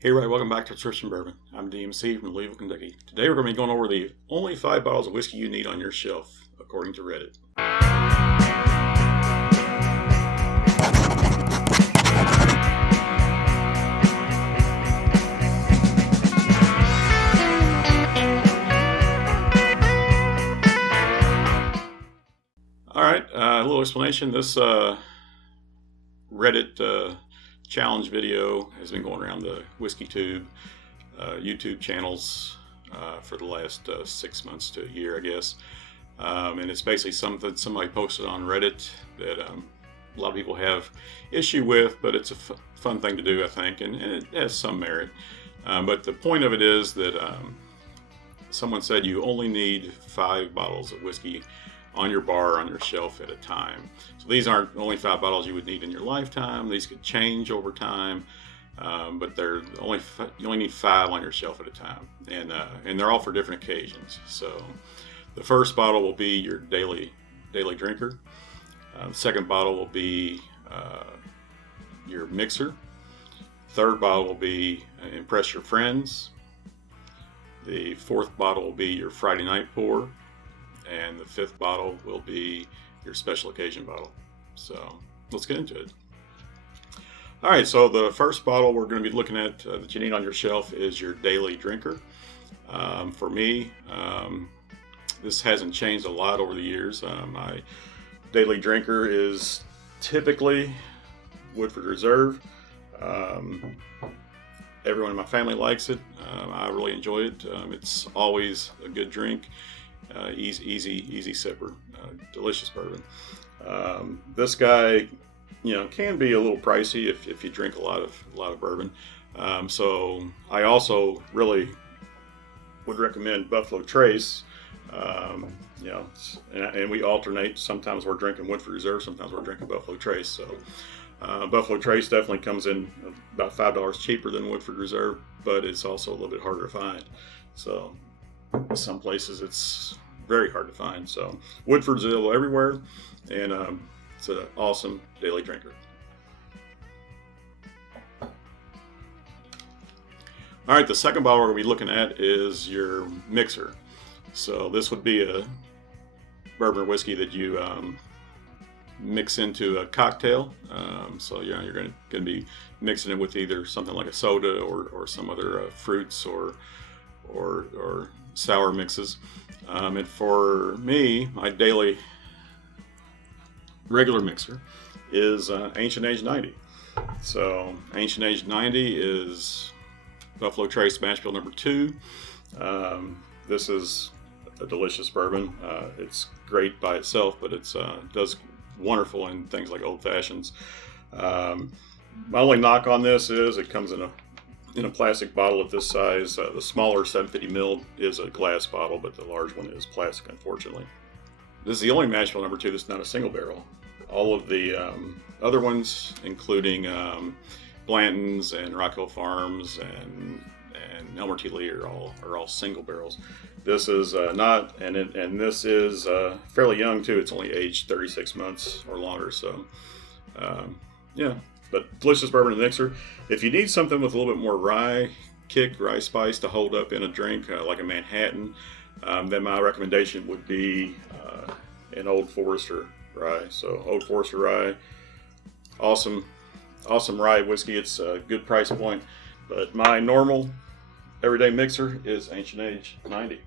Hey everybody, welcome back to Subscription Bourbon. I'm DMC from Louisville, Kentucky. Today we're going to be going over the only 5 bottles of whiskey you need on your shelf, according to Reddit. Alright, a little explanation. This Reddit challenge video has been going around the WhiskeyTube YouTube channels for the last 6 months to a year, I guess. And it's basically something somebody posted on Reddit that a lot of people have issue with, but it's a fun thing to do, I think, and it has some merit. But the point of it is that someone said you only need 5 bottles of whiskey on your bar, on your shelf at a time. So these aren't only 5 bottles you would need in your lifetime. These could change over time, but you only need 5 on your shelf at a time, and they're all for different occasions. So the first bottle will be your daily drinker. The second bottle will be your mixer. Third bottle will be impress your friends. The fourth bottle will be your Friday night pour. And the 5th bottle will be your special occasion bottle. So let's get into it. All right, so the first bottle we're going to be looking at that you need on your shelf is your daily drinker. For me, this hasn't changed a lot over the years. My daily drinker is typically Woodford Reserve. Everyone in my family likes it. I really enjoy it. It's always a good drink. Easy sipper, delicious bourbon. This guy, can be a little pricey if you drink a lot of bourbon. So I also really would recommend Buffalo Trace. And we alternate. Sometimes we're drinking Woodford Reserve, sometimes we're drinking Buffalo Trace. So Buffalo Trace definitely comes in about $5 cheaper than Woodford Reserve, but it's also a little bit harder to find. So some places it's very hard to find. So Woodford's available everywhere, and it's an awesome daily drinker. All right, the second bottle we're going to be looking at is your mixer. So this would be a bourbon or whiskey that you mix into a cocktail. So you're going to be mixing it with either something like a soda or some other fruits or sour mixes. And for me, my daily regular mixer is Ancient Age 90. So Ancient Age 90 is Buffalo Trace Mash Bill number 2. This is a delicious bourbon. It's great by itself, but it does wonderful in things like old fashions. My only knock on this is it comes in a plastic bottle of this size. The smaller 750 ml is a glass bottle, but the large one is plastic, unfortunately. This is the only mash bill number 2 that's not a single barrel. All of the other ones, including Blanton's and Rock Hill Farms and Elmer T. Lee, are all single barrels. This is not, and this is fairly young too. It's only aged 36 months or longer. So but delicious bourbon and mixer. If you need something with a little bit more rye spice to hold up in a drink, like a Manhattan, then my recommendation would be an Old Forester rye. So Old Forester rye, awesome rye whiskey. It's a good price point, but my normal everyday mixer is Ancient Age 90.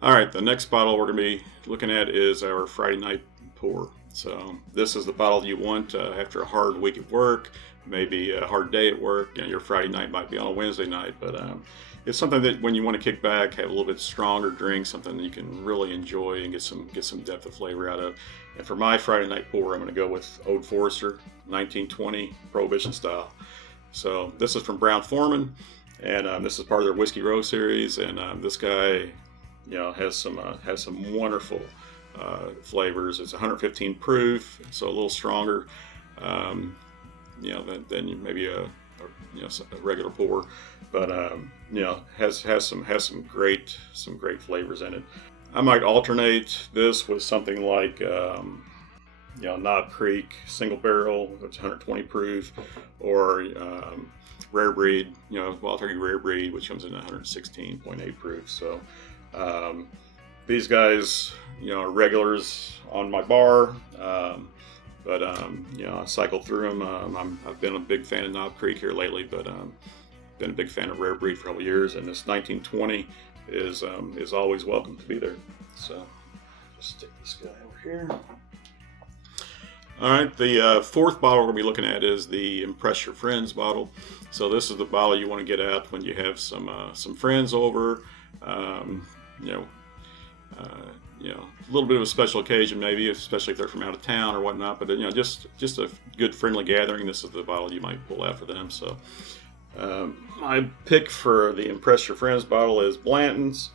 All right, the next bottle we're going to be looking at is our Friday night pour. So this is the bottle you want after a hard week at work, maybe a hard day at work. Your Friday night might be on a Wednesday night, but it's something that when you want to kick back, have a little bit stronger drink, something that you can really enjoy and get some depth of flavor out of. And for my Friday night pour, I'm going to go with Old Forester 1920 Prohibition style. So this is from Brown-Forman, and this is part of their Whiskey Row series. And this guy, has some wonderful flavors. It's 115 proof, so a little stronger, than maybe a regular pour, but has some great flavors in it. I might alternate this with something like Knob Creek single barrel, that's 120 proof, or rare breed, Wild Turkey rare breed, which comes in 116.8 proof. So these guys, are regulars on my bar. But I cycle through them. I've been a big fan of Knob Creek here lately, but been a big fan of rare breed for a couple years, and this 1920 is always welcome to be there. So just stick this guy over here. All right, the fourth bottle we're going to be looking at is the Impress Your Friends bottle. So this is the bottle you want to get out when you have some friends over. A little bit of a special occasion, maybe, especially if they're from out of town or whatnot. But just a good friendly gathering. This is the bottle you might pull out for them. So my pick for the Impress Your Friends bottle is Blanton's.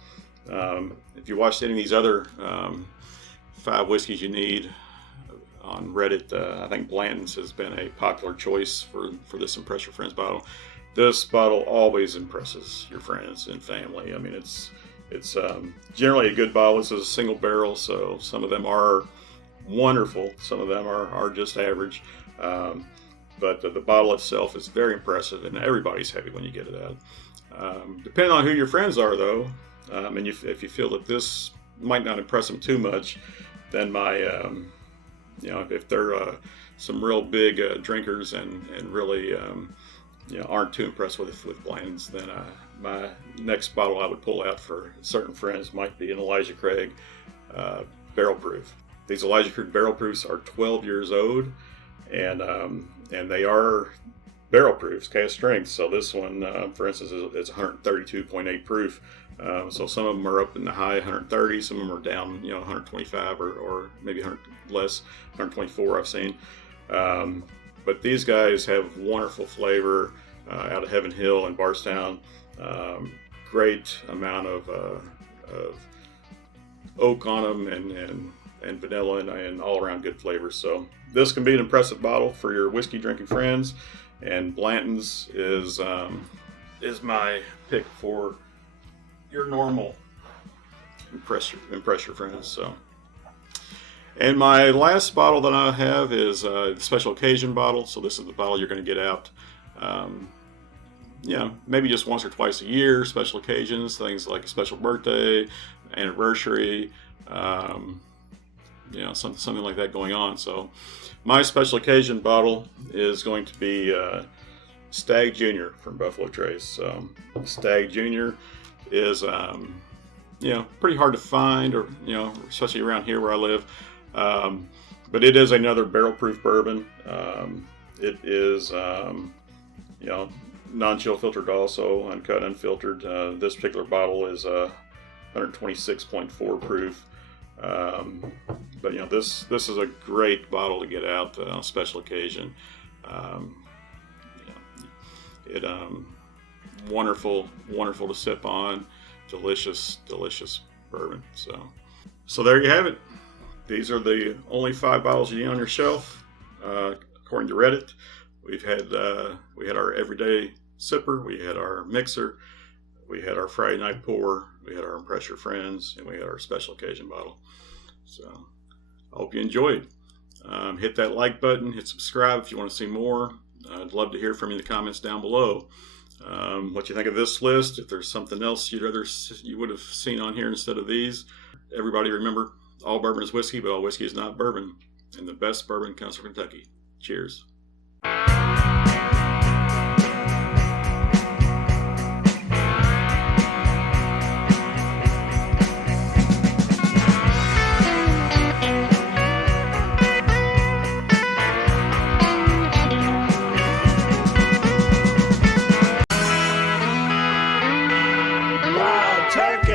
If you watched any of these other 5 whiskeys you need on Reddit, I think Blanton's has been a popular choice for this Impress Your Friends bottle. This bottle always impresses your friends and family. I mean, it's generally a good bottle. This is a single barrel, so some of them are wonderful. Some of them are just average. But the bottle itself is very impressive, and everybody's happy when you get it out. Depending on who your friends are, though, and if you feel that this might not impress them too much, then if they're some real big drinkers and really aren't too impressed with Blanton's, then my next bottle I would pull out for certain friends might be an Elijah Craig barrel proof. These Elijah Craig barrel proofs are 12 years old, and they are barrel proofs, cask strength. So this one, for instance, is 132.8 proof. So some of them are up in the high 130, some of them are down 125 or maybe 100 less, 124 I've seen. But these guys have wonderful flavor out of Heaven Hill and Bardstown. Great amount of oak on them and vanilla and all around good flavor. So this can be an impressive bottle for your whiskey drinking friends, and Blanton's is my pick for your normal impress your friends. So. And my last bottle that I have is the special occasion bottle. So this is the bottle you're going to get out, maybe just once or twice a year, special occasions, things like a special birthday, anniversary, something like that going on. So my special occasion bottle is going to be Stag Junior from Buffalo Trace. So Stag Junior is, pretty hard to find, or, especially around here where I live. But it is another barrel proof bourbon. It is, non-chill filtered also, uncut, unfiltered. This particular bottle is 126.4 proof. But this is a great bottle to get out on a special occasion. Wonderful to sip on. Delicious bourbon. So there you have it. These are the only 5 bottles you need on your shelf, according to Reddit. We had our everyday sipper, we had our mixer, we had our Friday night pour, we had our Impress Your Friends, and we had our special occasion bottle. So I hope you enjoyed. Hit that like button, hit subscribe if you want to see more. I'd love to hear from you in the comments down below. What you think of this list, if there's something else you would have seen on here instead of these. Everybody remember, all bourbon is whiskey, but all whiskey is not bourbon. And the best bourbon comes from Kentucky. Cheers. Wild Turkey.